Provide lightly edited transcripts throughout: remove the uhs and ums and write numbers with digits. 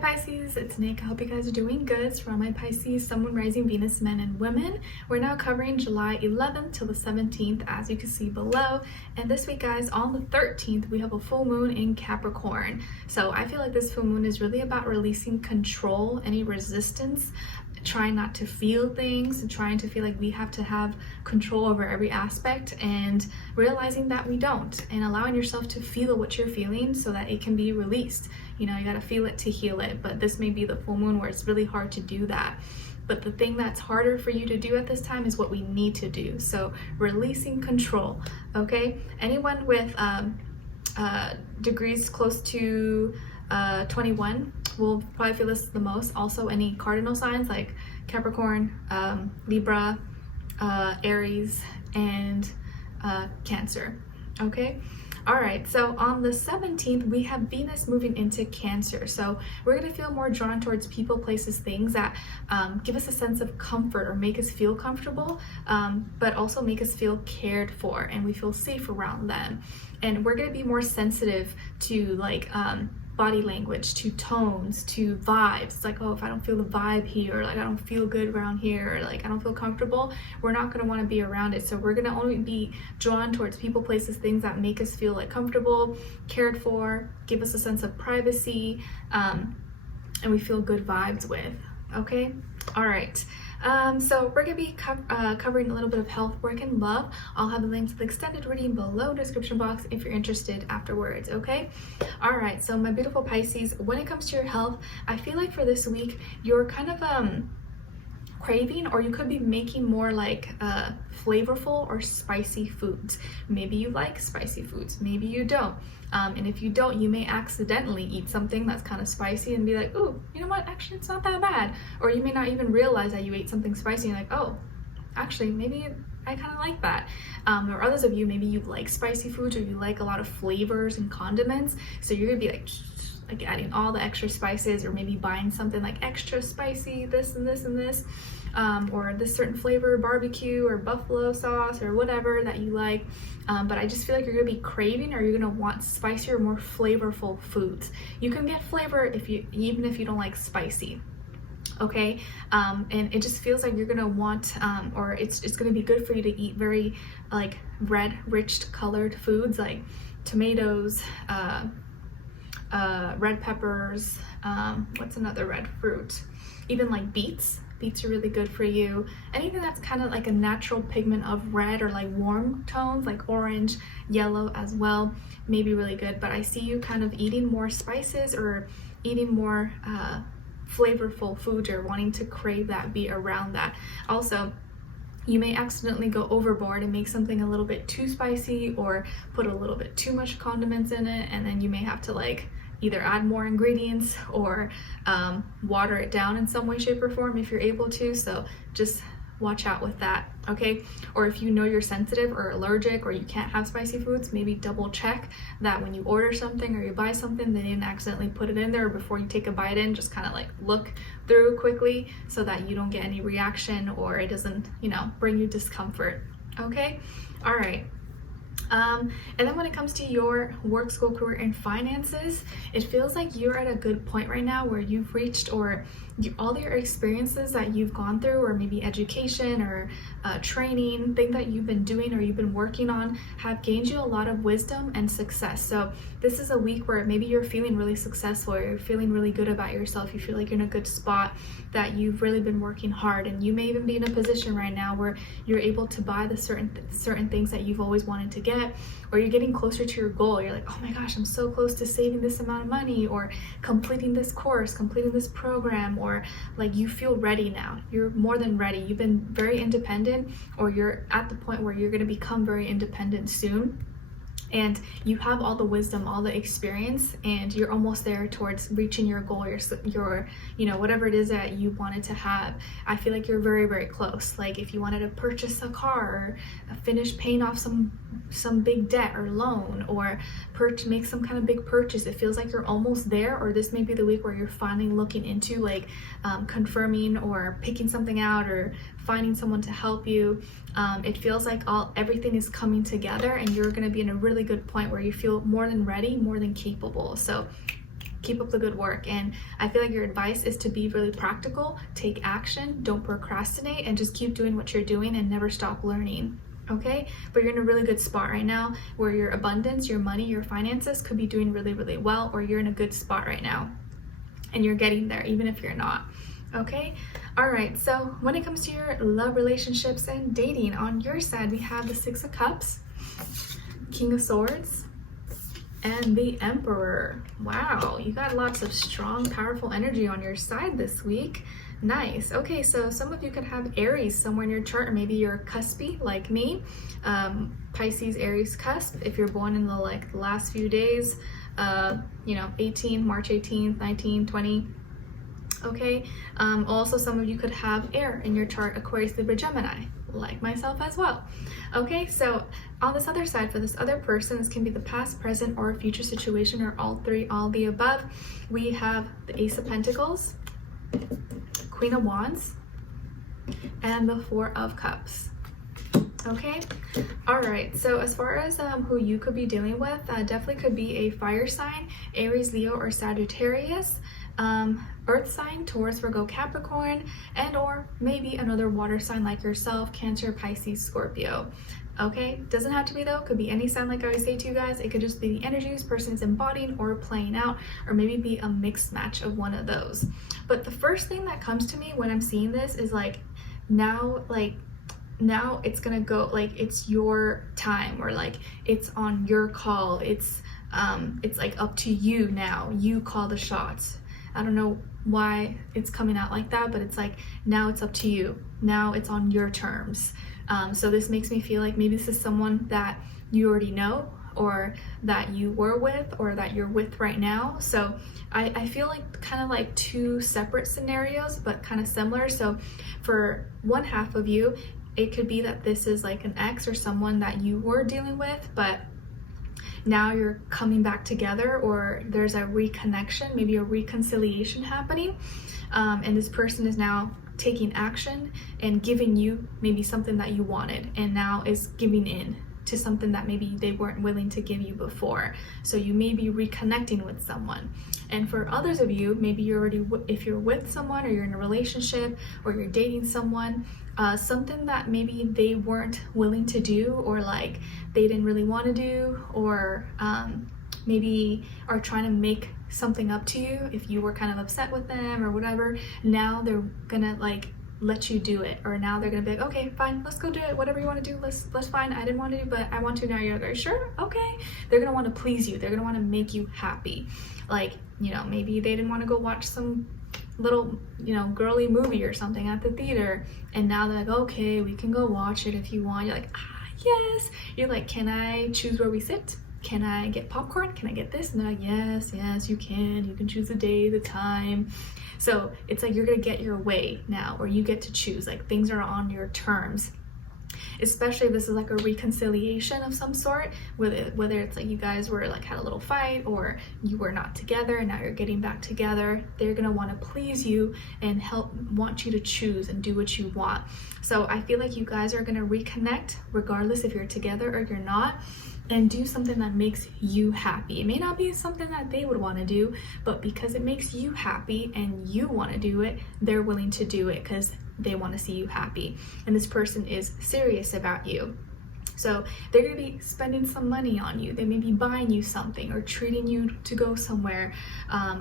Hi Pisces, it's Nick. I hope you guys are doing good. It's for all my Pisces, Sun, Moon, Rising, Venus, men and women. We're now covering July 11th till the 17th, as you can see below. And this week, guys, on the 13th, we have a full moon in Capricorn. So I feel like this full moon is really about releasing control, any resistance, trying not to feel things and trying to feel like we have to have control over every aspect, and realizing that we don't, and allowing yourself to feel what you're feeling so that it can be released. You know, you got to feel it to heal it, but this may be the full moon where it's really hard to do that. But the thing that's harder for you to do at this time is what we need to do. So releasing control, okay? Anyone with degrees close to 21 will probably feel this the most. Also, any cardinal signs like Capricorn, Libra, Aries, and Cancer, okay? All right, so on the 17th, we have Venus moving into Cancer. So we're gonna feel more drawn towards people, places, things that give us a sense of comfort or make us feel comfortable, but also make us feel cared for and we feel safe around them. And we're gonna be more sensitive to like body language, to tones, to vibes. It's like, oh, if I don't feel the vibe here, like I don't feel good around here, or like I don't feel comfortable, we're not gonna wanna be around it. So we're gonna only be drawn towards people, places, things that make us feel like comfortable, cared for, give us a sense of privacy, and we feel good vibes with, okay? All right. So we're gonna be covering a little bit of health, work, and love. I'll have the link to the extended reading below in the description box if you're interested afterwards, okay? All right, so my beautiful Pisces, when it comes to your health, I feel like for this week, you're kind of craving, or you could be making more like flavorful or spicy foods. Maybe you like spicy foods, maybe you don't. And if you don't, you may accidentally eat something that's kind of spicy and be like, ooh, you know what, actually it's not that bad. Or you may not even realize that you ate something spicy and like, oh, actually maybe I kind of like that. Or others of you, maybe you like spicy foods, or you like a lot of flavors and condiments, so you're gonna be like adding all the extra spices, or maybe buying something like extra spicy, this and this and this, or this certain flavor, barbecue or buffalo sauce or whatever that you like. But I just feel like you're gonna be craving, or you're gonna want spicier, more flavorful foods. You can get flavor even if you don't like spicy, okay? And it just feels like you're gonna want, or it's gonna be good for you to eat very like red, rich colored foods like tomatoes, red peppers, what's another red fruit? Even like beets. Beets are really good for you. Anything that's kind of like a natural pigment of red, or like warm tones like orange, yellow as well, may be really good. But I see you kind of eating more spices, or eating more flavorful foods, or wanting to crave that, be around that. Also, you may accidentally go overboard and make something a little bit too spicy, or put a little bit too much condiments in it, and then you may have to like either add more ingredients or water it down in some way, shape, or form if you're able to. So just watch out with that, okay? Or if you know you're sensitive or allergic, or you can't have spicy foods, maybe double check that when you order something or you buy something, they didn't accidentally put it in there. Before you take a bite in, just kind of like look through quickly so that you don't get any reaction, or it doesn't, you know, bring you discomfort, okay? All right. And then when it comes to your work, school, career, and finances, it feels like you're at a good point right now where you've reached, or all your experiences that you've gone through, or maybe education or training, thing that you've been doing or you've been working on, have gained you a lot of wisdom and success. So this is a week where maybe you're feeling really successful, or you're feeling really good about yourself. You feel like you're in a good spot, that you've really been working hard, and you may even be in a position right now where you're able to buy the certain things that you've always wanted to get, or you're getting closer to your goal. You're like, oh my gosh, I'm so close to saving this amount of money, or completing this course, completing this program, or like you feel ready now. You're more than ready. You've been very independent, or you're at the point where you're going to become very independent soon. And you have all the wisdom, all the experience, and you're almost there towards reaching your goal, your you know, whatever it is that you wanted to have. I feel like you're very, very close. Like if you wanted to purchase a car, or finish paying off some big debt or loan, or make some kind of big purchase, it feels like you're almost there. Or this may be the week where you're finally looking into like confirming or picking something out, or finding someone to help you. It feels like everything is coming together, and you're going to be in a really good point where you feel more than ready, more than capable. So keep up the good work. And I feel like your advice is to be really practical, take action, don't procrastinate, and just keep doing what you're doing and never stop learning. Okay, but you're in a really good spot right now where your abundance, your money, your finances could be doing really, really well, or you're in a good spot right now and you're getting there even if you're not. Okay, all right, so when it comes to your love, relationships, and dating, on your side we have the Six of Cups, King of Swords, and the Emperor. Wow, you got lots of strong, powerful energy on your side this week. Nice. Okay, so some of you could have Aries somewhere in your chart, or maybe you're cuspy like me, Pisces, Aries cusp. If you're born in the last few days, you know, March 18th, 19, 20. Okay, also some of you could have air in your chart, Aquarius, Libra, Gemini, like myself as well. Okay, so on this other side, for this other person, this can be the past, present, or future situation, or all three, all the above. We have the Ace of Pentacles, Queen of Wands, and the Four of Cups. Okay, all right, so as far as who you could be dealing with, definitely could be a fire sign, Aries, Leo, or Sagittarius, earth sign, Taurus, Virgo, Capricorn, and or maybe another water sign like yourself, Cancer, Pisces, Scorpio. Okay, doesn't have to be though, could be any sign like I always say to you guys. It could just be the energies person is embodying or playing out, or maybe be a mixed match of one of those. But the first thing that comes to me when I'm seeing this is now it's gonna go, it's your time, or it's on your call. It's up to you now. You call the shots. I don't know why it's coming out like that, but it's now it's up to you. Now it's on your terms. So this makes me feel like maybe this is someone that you already know, or that you were with, or that you're with right now. So I feel like kind of like two separate scenarios, but kind of similar. So for one half of you, it could be that this is like an ex or someone that you were dealing with, but now you're coming back together, or there's a reconnection, maybe a reconciliation happening, and this person is now taking action and giving you maybe something that you wanted, and now is giving in to something that maybe they weren't willing to give you before. So you may be reconnecting with someone. And for others of you, maybe you're already, if you're with someone, or you're in a relationship, or you're dating someone, something that maybe they weren't willing to do, or they didn't really want to do, or maybe are trying to make something up to you if you were kind of upset with them or whatever. Now they're gonna let you do it, or now they're gonna be like, okay, fine, let's go do it, whatever you want to do, let's fine, I didn't want to do, but I want to now. You're like, sure, okay. They're gonna want to please you, they're gonna want to make you happy. You know, maybe they didn't want to go watch some little, you know, girly movie or something at the theater, and now they're like, okay, we can go watch it if you want. You're like, yes. You're like, can I choose where we sit? Can I get popcorn? Can I get this? And they're like, yes, you can choose the day, the time. So it's like you're gonna get your way now, or you get to choose, things are on your terms. Especially if this is a reconciliation of some sort, whether it's you guys were had a little fight, or you were not together and now you're getting back together. They're gonna want to please you and want you to choose and do what you want. So I feel like you guys are gonna reconnect regardless if you're together or you're not, and do something that makes you happy. It may not be something that they would want to do, but because it makes you happy and you want to do it, they're willing to do it because they want to see you happy. And this person is serious about you. So they're going to be spending some money on you. They may be buying you something, or treating you to go somewhere,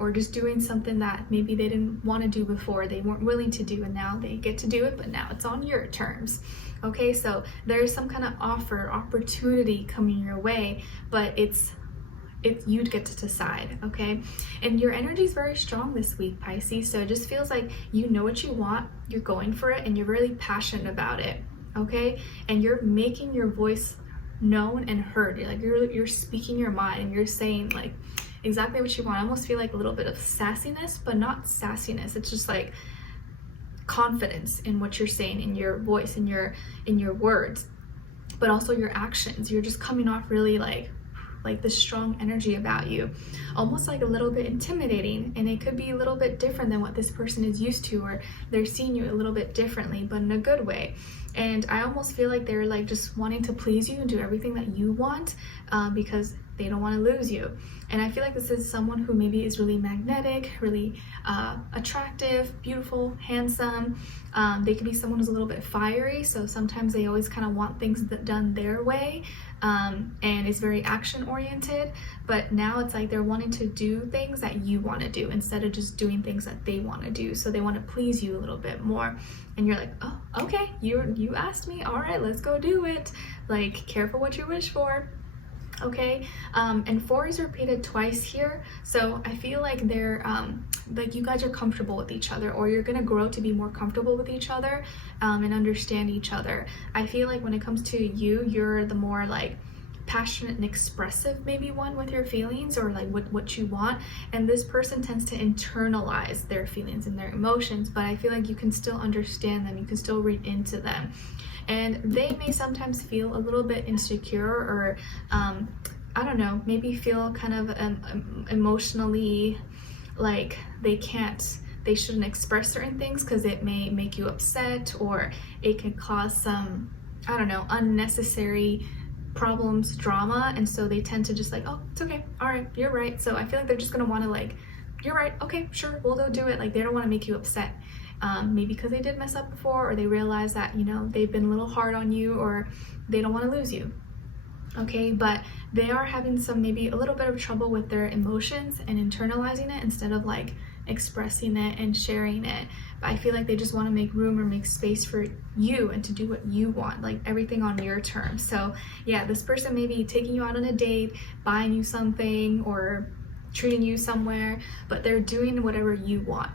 or just doing something that maybe they didn't want to do before, they weren't willing to do, and now they get to do it, but now it's on your terms. Okay, so there's some kind of opportunity coming your way, but it's you'd get to decide. Okay, and your energy is very strong this week, Pisces, so it just feels like you know what you want, you're going for it, and you're really passionate about it. Okay, and you're making your voice known and heard. You're speaking your mind, and you're saying exactly what you want. I almost feel like a little bit of sassiness, but not sassiness. It's just confidence in what you're saying, in your voice, in your words, but also your actions. You're just coming off really this strong energy about you, almost a little bit intimidating, and it could be a little bit different than what this person is used to, or they're seeing you a little bit differently, but in a good way. And I almost feel like they're just wanting to please you and do everything that you want, because they don't want to lose you. And I feel like this is someone who maybe is really magnetic, really attractive, beautiful, handsome. They could be someone who's a little bit fiery, so sometimes they always kind of want things done their way, and it's very action oriented. But now it's like they're wanting to do things that you want to do instead of just doing things that they want to do. So they want to please you a little bit more, and you're like, oh, okay, you asked me, all right, let's go do it. Like, careful what you wish for. Okay, and 4 is repeated twice here, so I feel like they're like you guys are comfortable with each other, or you're gonna grow to be more comfortable with each other, and understand each other. I feel like when it comes to you, you're the more like passionate and expressive maybe one with your feelings, or like what you want, and this person tends to internalize their feelings and their emotions, but I feel like you can still understand them, you can still read into them. And they may sometimes feel a little bit insecure, or I don't know, maybe feel kind of emotionally like they shouldn't express certain things because it may make you upset, or it can cause some, I don't know, unnecessary problems, drama, and so they tend to just like, oh, it's okay, all right, you're right. So I feel like they're just gonna want to like, you're right, okay, sure, we'll go do it. Like, they don't want to make you upset. Maybe because they did mess up before, or they realize that, you know, they've been a little hard on you, or they don't want to lose you. Okay, but they are having maybe a little bit of trouble with their emotions and internalizing it instead of like expressing it and sharing it. But I feel like they just want to make room or make space for you and to do what you want, like everything on your terms. So yeah, this person may be taking you out on a date, buying you something, or treating you somewhere, but they're doing whatever you want.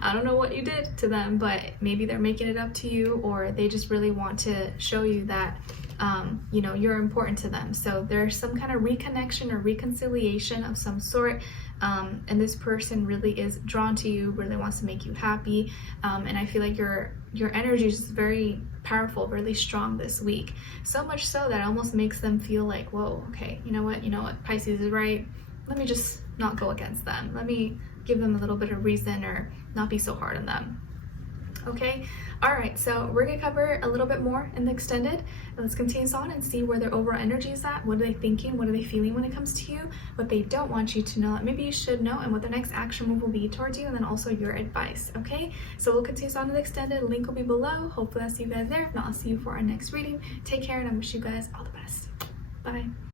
I don't know what you did to them, but maybe they're making it up to you, or they just really want to show you that you know, you're important to them. So there's some kind of reconnection or reconciliation of some sort, and this person really is drawn to you, really wants to make you happy, and I feel like your energy is very powerful, really strong this week, so much so that it almost makes them feel like, whoa, okay, you know what, Pisces is right, let me just not go against them, let me give them a little bit of reason, or not be so hard on them. Okay, all right, so we're gonna cover a little bit more in the extended. Let's continue on and see where their overall energy is at. What are they thinking? What are they feeling when it comes to you? What they don't want you to know that maybe you should know, and what their next action move will be towards you, and then also your advice. Okay, so we'll continue on in the extended. Link will be below. Hopefully I'll see you guys there. If not, I'll see you for our next reading. Take care, and I wish you guys all the best. Bye.